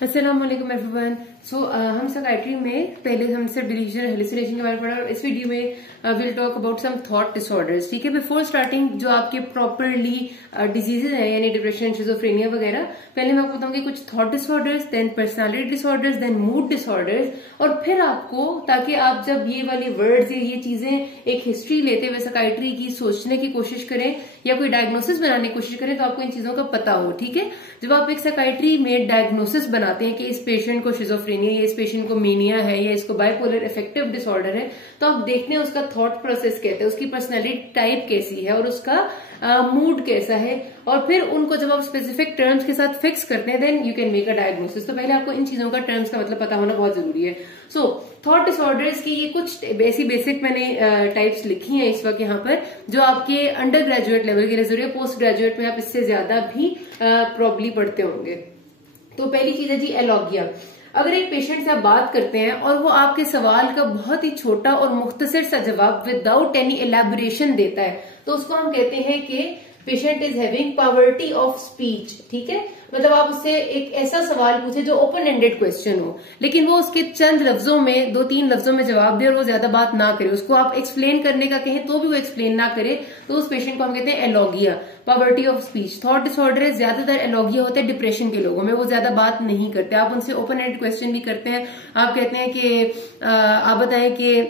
अस्सलाम वालेकुम एवरीवन। हम साइकाइट्री में पहले हम सिर्फ डिल्यूजन हेलुसिनेशन के बारे में पढ़ा और इस वीडियो में will talk about some thought disorders. ठीक है, बिफोर स्टार्टिंग जो आपके प्रॉपरली डिजीजेज है यानी डिप्रेशन, शिज़ोफ्रेनिया वगैरह, पहले मैं आपको बताऊंगी कुछ thought disorders, then personality disorders, then mood disorders और फिर आपको, ताकि आप जब ये वाली वर्ड्स या ये चीजें एक हिस्ट्री लेते हुए साइकाइट्री की सोचने की कोशिश करें या कोई डायग्नोसिस बनाने की कोशिश करें तो आपको इन चीजों का पता हो। ठीक है, जब आप एक साइकाइट्री में डायग्नोसिस बनाते हैं कि इस पेशेंट को शिज़ोफ्रेनिया या इस पेशेंट को मेनिया है या इसको बाइपोलर अफेक्टिव डिसऑर्डर है, तो आप देखते हैं उसका थॉट प्रोसेस कहते हैं, उसकी पर्सनैलिटी टाइप कैसी है और उसका मूड कैसा है, और फिर उनको जब आप स्पेसिफिक टर्म्स के साथ फिक्स करते हैं then you can make a diagnosis. तो पहले आपको इन चीजों का टर्म्स का मतलब पता होना बहुत जरूरी है। सो थॉट डिसऑर्डर्स की ये कुछ ऐसी बेसिक मैंने टाइप्स लिखी हैं इस वक्त यहाँ पर, जो आपके अंडर ग्रेजुएट लेवल के लिए जरूरी है। पोस्ट ग्रेजुएट में आप इससे ज्यादा भी प्रॉब्ली पढ़ते होंगे। तो पहली चीज है जी एलॉगिया। अगर एक पेशेंट से आप बात करते हैं और वो आपके सवाल का बहुत ही छोटा और मुख्तसर सा जवाब विदाउट एनी एलैबोरेशन देता है तो उसको हम कहते हैं कि patient is having poverty of speech. ठीक है, मतलब आप उससे एक ऐसा सवाल पूछे जो ओपन एंडेड क्वेश्चन हो, लेकिन वो उसके चंद लफ्जों में, 2-3 लफ्जों में जवाब दे और वो ज्यादा बात ना करे, उसको आप एक्सप्लेन करने का कहें तो भी वो एक्सप्लेन ना करे, तो उस पेशेंट को हम कहते हैं alogia, poverty of speech. Thought disorder ज्यादातर एलॉगिया होता है डिप्रेशन के लोगों में, वो ज्यादा बात नहीं करते। आप उनसे ओपन एंडेड क्वेश्चन भी करते हैं, आप कहते हैं कि आप बताएं कि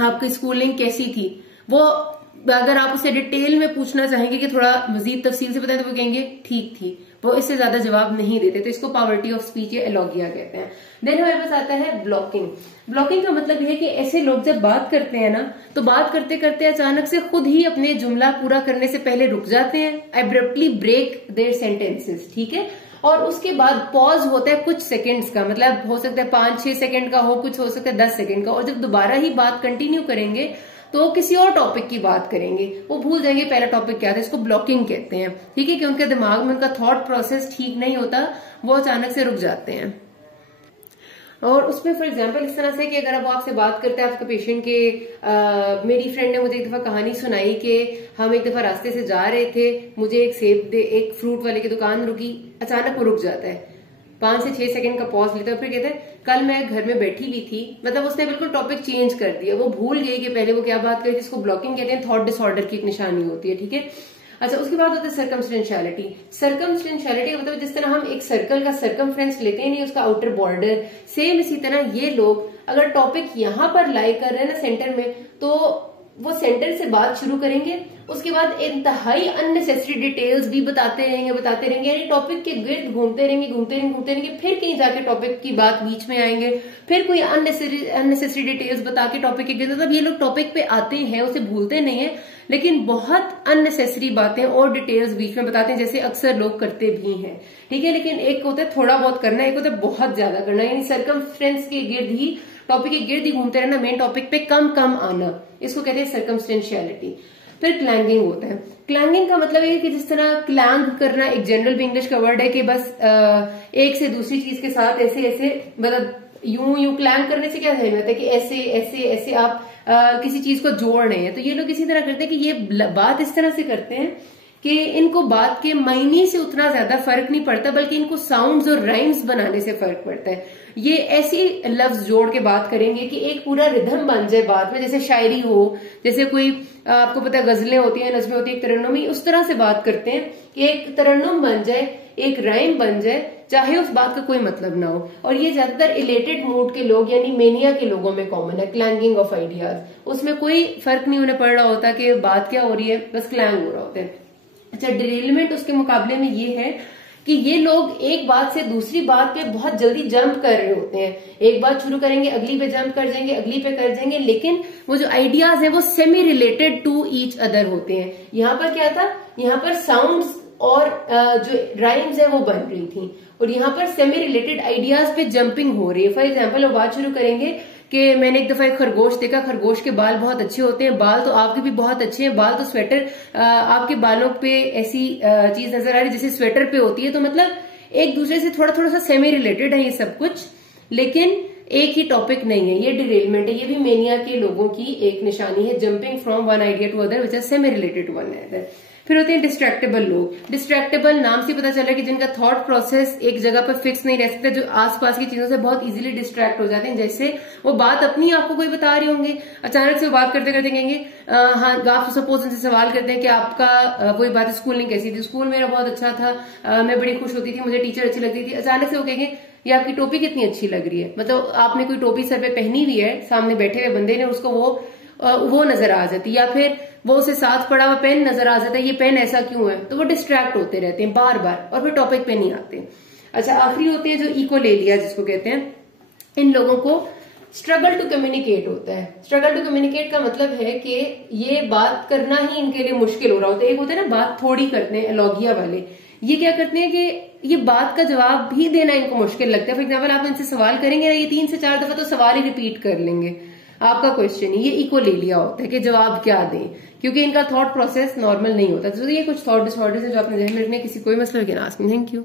आपकी स्कूलिंग कैसी थी, वो अगर आप उसे डिटेल में पूछना चाहेंगे कि थोड़ा मजीद तफसील से बताएं तो वो कहेंगे ठीक थी, वो इससे ज्यादा जवाब नहीं देते। तो इसको पॉवर्टी ऑफ स्पीच या एलॉगिया कहते हैं। देन हमारे पास आता है ब्लॉकिंग। ब्लॉकिंग का मतलब यह है कि ऐसे लोग जब बात करते हैं ना तो बात करते करते अचानक से खुद ही अपने जुमला पूरा करने से पहले रुक जाते हैं, एब्रप्टली ब्रेक देयर सेंटेंसेस। ठीक है, और उसके बाद पॉज होता है कुछ सेकंड्स का, मतलब हो सकता है 5-6 सेकंड का हो, कुछ हो सकता है 10 सेकंड का, और जब दोबारा ही बात कंटिन्यू करेंगे तो किसी और टॉपिक की बात करेंगे, वो भूल जाएंगे पहला टॉपिक क्या था। इसको ब्लॉकिंग कहते हैं। ठीक है, कि उनके दिमाग में उनका थॉट प्रोसेस ठीक नहीं होता, वो अचानक से रुक जाते हैं। और उसमें फॉर एग्जांपल इस तरह से कि अगर अब आपसे बात करते हैं आपका पेशेंट के मेरी फ्रेंड ने मुझे एक दफा कहानी सुनाई कि हम एक दफा रास्ते से जा रहे थे, मुझे एक फ्रूट वाले की दुकान रुकी, अचानक वो रुक जाता है, 5 से 6 सेकंड का पॉज लेता है, फिर कहते हैं कल मैं घर में बैठी हुई थी, मतलब उसने बिल्कुल टॉपिक चेंज कर दिया, वो भूल गई कि पहले वो क्या बात करी। जिसको ब्लॉकिंग कहते हैं, थॉट डिसऑर्डर की एक निशानी होती है। ठीक है, अच्छा उसके बाद होता है सर्कमस्टेंशियलिटी। सर्कमस्टेंशियलिटी मतलब जिस तरह हम एक सर्कल का सर्कमफ्रेंस लेते हैं नहीं, उसका आउटर बॉर्डर, सेम इसी तरह ये लोग अगर टॉपिक यहां पर लाई कर रहे हैं ना सेंटर में, तो वो सेंटर से बात शुरू करेंगे, उसके बाद इंतहाई अननेसेसरी डिटेल्स भी बताते रहेंगे, यानी टॉपिक के गिर्द घूमते रहेंगे, फिर कहीं जाके टॉपिक की बात बीच में आएंगे, फिर कोई अननेसेसरी डिटेल्स बता के टॉपिक के गिर्द, मतलब ये लोग टॉपिक पे आते हैं, उसे भूलते नहीं है, लेकिन बहुत अननेसेसरी बातें और डिटेल्स बीच में बताते हैं, जैसे अक्सर लोग करते भी हैं। ठीक है, लेकिन एक होता है थोड़ा बहुत करना, एक होता है बहुत ज्यादा करना, यानी सर्कमफ्रेंस के गिर्द ही, टॉपिक के गिर्द ही घूमते रहना, मेन टॉपिक पे कम आना, इसको कहते हैं सर्कमस्टेंशियलिटी। फिर क्लैंगिंग होता है। क्लैंगिंग का मतलब ये कि जिस तरह क्लैंग करना एक जनरल भी इंग्लिश का वर्ड है कि बस एक से दूसरी चीज के साथ ऐसे मतलब यूं क्लैंग करने से क्या ध्यान आता है कि ऐसे आप किसी चीज को जोड़ रहे हैं, तो ये लोग इसी तरह करते हैं कि ये बात इस तरह से करते हैं कि इनको बात के मायने से उतना ज्यादा फर्क नहीं पड़ता, बल्कि इनको साउंड्स और राइम्स बनाने से फर्क पड़ता है। ये ऐसी लफ्ज जोड़ के बात करेंगे कि एक पूरा रिदम बन जाए बात में, जैसे शायरी हो, जैसे कोई आपको पता है गजलें होती हैं, नज़में होती है, एक तरन्नुम, उस तरह से बात करते हैं कि एक तरन्नुम बन जाए, एक राइम बन जाए, चाहे उस बात का कोई मतलब ना हो। और ये ज्यादातर इलेटेड मूड के लोग यानी मेनिया के लोगों में कॉमन है, क्लैंगिंग ऑफ आइडियाज। उसमें कोई फर्क नहीं उन्हें पड़ रहा होता कि बात क्या हो रही है, बस क्लैंग हो रहा होता है। अच्छा, डिरेलमेंट उसके मुकाबले में ये है कि ये लोग एक बात से दूसरी बात पे बहुत जल्दी जंप कर रहे होते हैं, एक बात शुरू करेंगे अगली पे जंप कर जाएंगे, अगली पे कर जाएंगे, लेकिन वो जो आइडियाज है वो semi related to each other होते हैं। यहाँ पर क्या था, यहाँ पर साउंड्स और जो राइम्स है वो बन रही थी, और यहाँ पर सेमी रिलेटेड आइडियाज पे जंपिंग हो रही है। फॉर एग्जाम्पल वो बात शुरू करेंगे कि मैंने एक दफा एक खरगोश देखा, खरगोश के बाल बहुत अच्छे होते हैं, बाल तो आपके भी बहुत अच्छे हैं, बाल तो स्वेटर आपके बालों पे ऐसी चीज नजर आ रही है जैसे स्वेटर पे होती है, तो मतलब एक दूसरे से थोड़ा थोड़ा सा सेमी रिलेटेड है ये सब कुछ, लेकिन एक ही टॉपिक नहीं है। ये डिरेलमेंट है, ये भी मेनिया के लोगों की एक निशानी है, jumping from one idea to other which are semi related to one other. फिर होते हैं डिस्ट्रैक्टेबल लोग। डिस्ट्रैक्टेबल नाम से पता चल रहा है कि जिनका थॉट प्रोसेस एक जगह पर फिक्स नहीं रह सकता, जो आसपास की चीजों से बहुत इजीली डिस्ट्रैक्ट हो जाते हैं। जैसे वो बात अपनी आपको कोई बता रहे होंगे, अचानक से वो बात करते करते कहेंगे हाँ, आप सपोज उनसे सवाल करते हैं कि आपका वही बात स्कूलिंग कैसी थी, स्कूल मेरा बहुत अच्छा था, मैं बड़ी खुश होती थी, मुझे टीचर अच्छी लगती थी। अचानक से वो कहेंगे ये आपकी टोपी कितनी अच्छी लग रही है, मतलब आपने कोई टोपी सर पे पहनी हुई है, सामने बैठे हुए बंदे ने उसको वो नजर आ जाती, या फिर वो उसे साथ पड़ा हुआ पेन नजर आ जाता है, ये पेन ऐसा क्यों है, तो वो डिस्ट्रैक्ट होते रहते हैं बार बार और फिर टॉपिक पे नहीं आते। अच्छा, आखिरी होते हैं जो इकोलेलिया जिसको कहते हैं। इन लोगों को स्ट्रगल टू कम्युनिकेट होता है। स्ट्रगल टू कम्युनिकेट का मतलब है कि ये बात करना ही इनके लिए मुश्किल हो रहा होता है। एक होता है ना बात थोड़ी करते हैं एलॉगिया वाले, ये क्या करते हैं कि ये बात का जवाब भी देना इनको मुश्किल लगता है। फॉर एग्जाम्पल आप इनसे सवाल करेंगे ना, ये 3 से 4 दफा तो सवाल ही रिपीट कर लेंगे आपका क्वेश्चन। ये इकोलेलिया होता है कि जवाब क्या दें, क्योंकि इनका थॉट प्रोसेस नॉर्मल नहीं होता। तो ये कुछ थॉट डिसऑर्डर्स है जो आपने ध्यान में रखने, किसी कोई मसला हो गया ना आस्क मी। Thank you.